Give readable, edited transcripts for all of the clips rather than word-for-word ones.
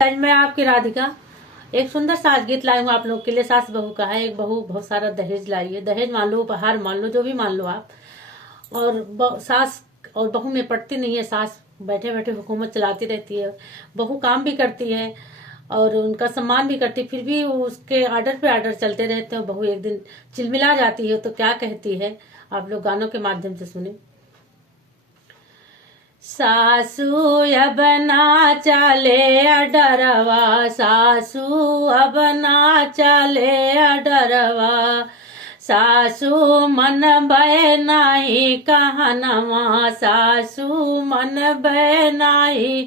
आज मैं आपकी राधिका एक सुंदर सा आज गीत लाई हूँ आप लोग के लिए। सास बहू का है। एक बहू बहुत सारा दहेज लाई है। दहेज मान लो, उपहार मान लो, जो भी मान लो आप। और सास और बहू में पटती नहीं है। सास बैठे बैठे हुकूमत चलाती रहती है, बहू काम भी करती है और उनका सम्मान भी करती है, फिर भी उसके आर्डर पे आर्डर चलते रहते हैं। बहू एक दिन चिलमिला जाती है तो क्या कहती है, आप लोग गानों के माध्यम से सुने। सासू अब ना चले अडरवा, सासू अब ना चले अडरवा, सासू मन भय नाही कहनवा, सासू मन भय नाही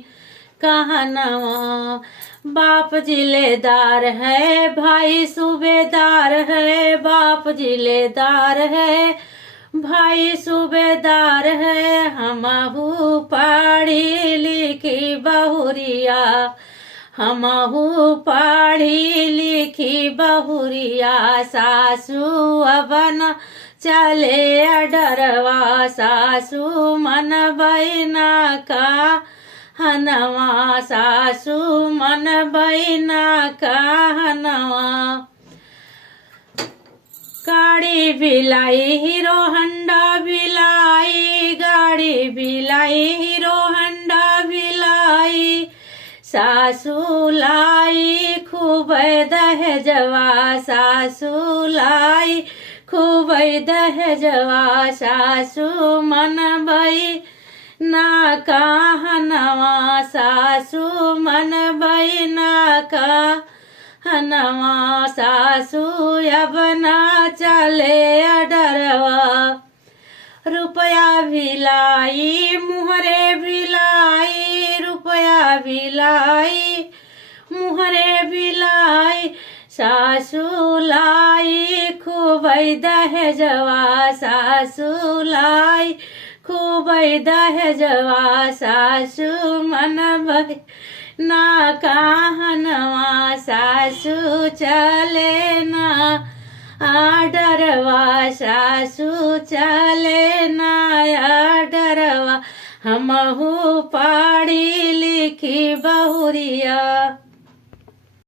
कहनवा। बाप जिलेदार है, भाई सूबेदार है, बाप जिलेदार है, भाई सूबेदार है। हमहू पढ़ी लिखी बहुरिया, हमहू पढ़ी लिखी बहुरिया, सासू अब न चले अडरवा, सासू मन बैना का हनवा, सासू मन बैना का हनवा। गाड़ी बिलाई हीरो हंडा बिलाई, गाड़ी बिलाई हीरो हंडा बिलाई, सासू लाई खूब दहेजवा, सासू लाई खूब दहेजवा, सासू मन बई ना कहनवा, सासू मन बई ना का हनवा, सासू अब ना चले अडरवा। रुपया भिलाई मुहरे भिलाई, रुपया भिलाई मुहरे भिलाई, सासू लाई खूब दहेजवा, सासू लाई खूब दहेजवा, सासू मन भई ना कहनवा, सासू चले ना आडरवा, सासू चले ना आडरवा, हमहू पढ़ी लिखी बहुरिया।